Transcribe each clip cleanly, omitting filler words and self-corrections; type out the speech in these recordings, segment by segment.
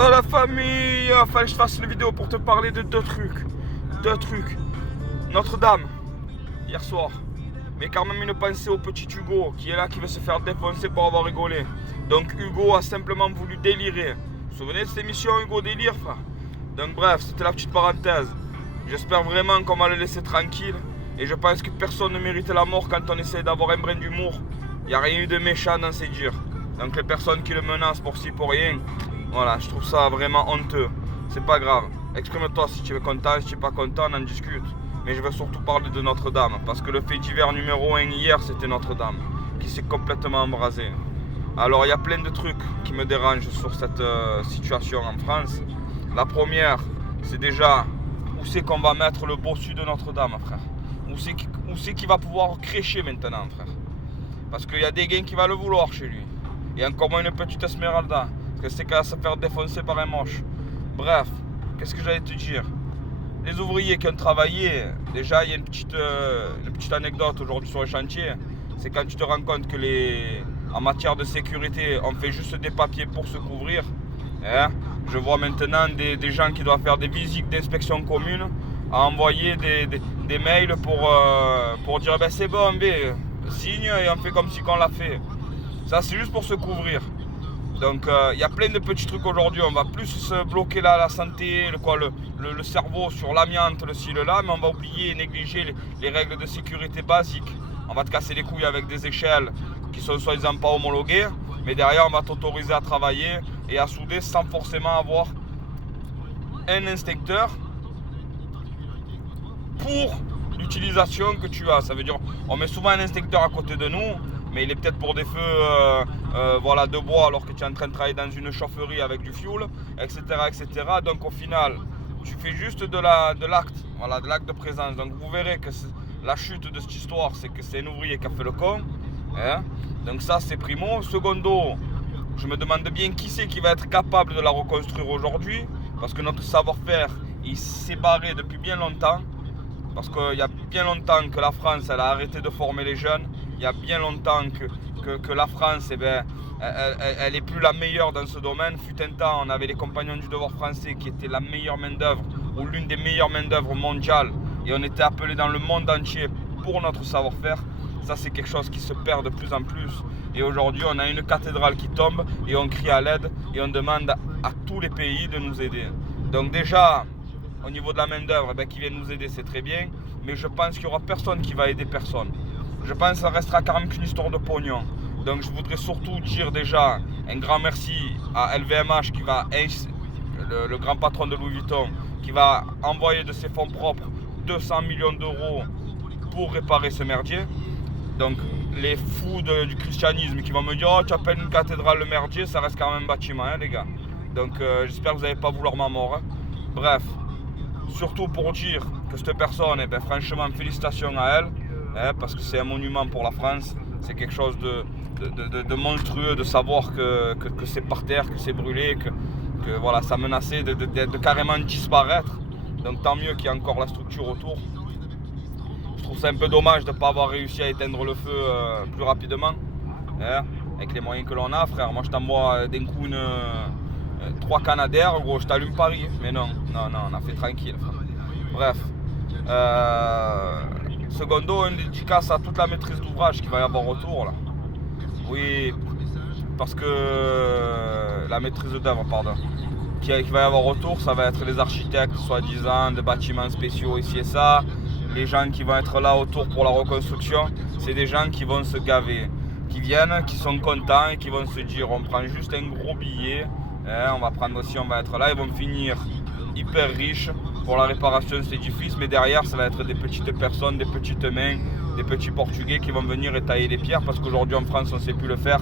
Oh la famille, fallait que je fasse une vidéo pour te parler de deux trucs. Deux trucs. Notre-Dame, hier soir. Mais quand même une pensée au petit Hugo qui est là, qui veut se faire défoncer pour avoir rigolé. Donc Hugo a simplement voulu délirer. Vous vous souvenez de cette émission Hugo Délire, frère? Donc bref, c'était la petite parenthèse. J'espère vraiment qu'on va le laisser tranquille. Et je pense que personne ne mérite la mort quand on essaie d'avoir un brin d'humour. Il n'y a rien eu de méchant dans ces dires. Donc les personnes qui le menacent pour ci, pour rien, voilà, je trouve ça vraiment honteux. C'est pas grave. Exprime-toi si tu es content, si tu n'es pas content, on en discute. Mais je veux surtout parler de Notre-Dame. Parce que le fait divers numéro 1 hier, c'était Notre-Dame. Qui s'est complètement embrasée. Alors il y a plein de trucs qui me dérangent sur cette situation en France. La première, c'est déjà où c'est qu'on va mettre le bossu de Notre-Dame, frère. Où c'est qu'il va pouvoir crécher maintenant, frère. Parce qu'il y a des gains qui vont le vouloir chez lui. Et encore moins une petite Esmeralda. Parce que c'est qu'à se faire défoncer par un moche. Bref, qu'est-ce que j'allais te dire? Les ouvriers qui ont travaillé, déjà il y a une petite anecdote aujourd'hui sur le chantier. C'est quand tu te rends compte que en matière de sécurité, on fait juste des papiers pour se couvrir. Hein? Je vois maintenant des gens qui doivent faire des visites d'inspection commune à envoyer des mails pour dire ben c'est bon, ben, signe et on fait comme si qu'on l'a fait. Ça c'est juste pour se couvrir. Donc il y a plein de petits trucs aujourd'hui. On va plus se bloquer là la santé, le cerveau sur l'amiante, le ci, le là, mais on va oublier et négliger les règles de sécurité basiques. On va te casser les couilles avec des échelles qui sont soi-disant pas homologuées, mais derrière on va t'autoriser à travailler et à souder sans forcément avoir un instincteur pour l'utilisation que tu as. Ça veut dire on met souvent un instincteur à côté de nous, mais il est peut-être pour des feux voilà, de bois alors que tu es en train de travailler dans une chaufferie avec du fioul, etc. etc. Donc au final, tu fais juste de l'acte, voilà, de l'acte de présence. Donc vous verrez que la chute de cette histoire, c'est que c'est un ouvrier qui a fait le con. Hein? Donc ça c'est primo. Secondo, je me demande bien qui c'est qui va être capable de la reconstruire aujourd'hui, parce que notre savoir-faire, il s'est barré depuis bien longtemps. Parce qu'il y a bien longtemps que la France elle a arrêté de former les jeunes. Il y a bien longtemps que la France, eh ben, elle est plus la meilleure dans ce domaine. Fut un temps, on avait les compagnons du devoir français qui étaient la meilleure main-d'œuvre ou l'une des meilleures main-d'œuvre mondiales. Et on était appelés dans le monde entier pour notre savoir-faire. Ça, c'est quelque chose qui se perd de plus en plus. Et aujourd'hui, on a une cathédrale qui tombe et on crie à l'aide et on demande à tous les pays de nous aider. Donc déjà, au niveau de la main-d'œuvre, ben, qui vient nous aider, c'est très bien. Mais je pense qu'il n'y aura personne qui va aider personne. Je pense que ça restera quand même qu'une histoire de pognon. Donc je voudrais surtout dire déjà un grand merci à LVMH qui va, le grand patron de Louis Vuitton, qui va envoyer de ses fonds propres 200 millions d'euros pour réparer ce merdier. Donc les fous du christianisme qui vont me dire oh tu appelles une cathédrale le merdier, ça reste quand même un bâtiment hein, les gars. Donc j'espère que vous n'allez pas vouloir ma mort. Hein. Bref, surtout pour dire que cette personne, eh ben, franchement félicitations à elle. Parce que c'est un monument pour la France, c'est quelque chose de monstrueux de savoir que c'est par terre, que c'est brûlé, que voilà, ça menaçait de carrément disparaître. Donc tant mieux qu'il y ait encore la structure autour. Je trouve ça un peu dommage de ne pas avoir réussi à éteindre le feu plus rapidement, avec les moyens que l'on a, frère. Moi je t'envoie d'un coup 3 Canadair, gros, je t'allume Paris. Mais non, on a fait tranquille, frère. Bref. Secondo, une dédicace à toute la maîtrise d'ouvrage qu'il va y avoir autour là. Oui, parce que la maîtrise d'œuvre, pardon, qu'il va y avoir autour, ça va être les architectes soi-disant de bâtiments spéciaux ici et ça. Les gens qui vont être là autour pour la reconstruction, c'est des gens qui vont se gaver, qui viennent, qui sont contents et qui vont se dire on prend juste un gros billet, hein, on va prendre aussi, on va être là, ils vont finir hyper riches pour la réparation de cet édifice, mais derrière ça va être des petites personnes, des petites mains, des petits portugais qui vont venir et tailler les pierres parce qu'aujourd'hui en France on ne sait plus le faire.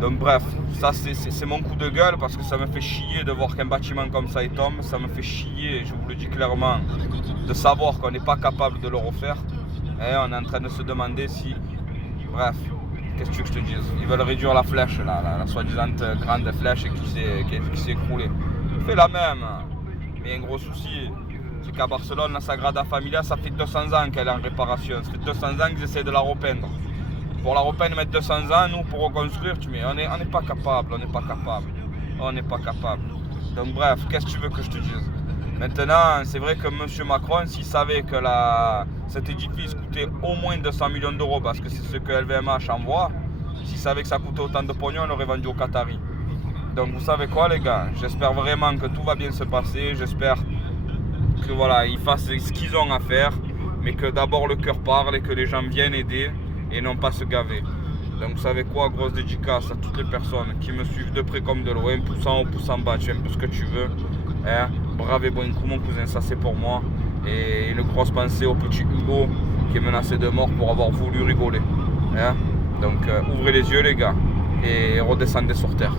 Donc bref, ça c'est mon coup de gueule parce que ça me fait chier de voir qu'un bâtiment comme ça il tombe, ça me fait chier, je vous le dis clairement, de savoir qu'on n'est pas capable de le refaire. Et on est en train de se demander si, bref, qu'est-ce que tu veux que je te dise, ils veulent réduire la flèche, la soi-disant grande flèche qui s'est écroulée. Fais la même. Mais un gros souci, c'est qu'à Barcelone, la Sagrada Familia, ça fait 200 ans qu'elle est en réparation. Ça fait 200 ans qu'ils essaient de la repeindre. Pour la repeindre, mettre 200 ans, nous, pour reconstruire, on n'est pas capable, on n'est pas capable. Donc bref, qu'est-ce que tu veux que je te dise? Maintenant, c'est vrai que M. Macron, s'il savait que cet édifice coûtait au moins 200 millions d'euros, parce que c'est ce que LVMH envoie, s'il savait que ça coûtait autant de pognon, on l'aurait vendu au Qatari. Donc vous savez quoi les gars, j'espère vraiment que tout va bien se passer, j'espère que voilà, ils fassent ce qu'ils ont à faire, mais que d'abord le cœur parle et que les gens viennent aider et non pas se gaver. Donc vous savez quoi, grosse dédicace à toutes les personnes qui me suivent de près comme de loin, poussant haut, poussant bas, tu aimes tout ce que tu veux. Hein? Brave et bon coup mon cousin, ça c'est pour moi. Et une grosse pensée au petit Hugo qui est menacé de mort pour avoir voulu rigoler. Hein? Donc ouvrez les yeux les gars et redescendez sur terre.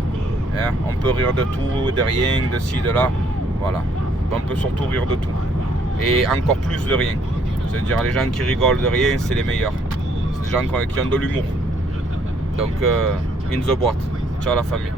Hein? On peut rire de tout, de rien, de ci, de là. Voilà. On peut surtout rire de tout. Et encore plus de rien. C'est-à-dire les gens qui rigolent de rien, c'est les meilleurs. C'est des gens qui ont de l'humour. Donc, in the boîte. Ciao la famille.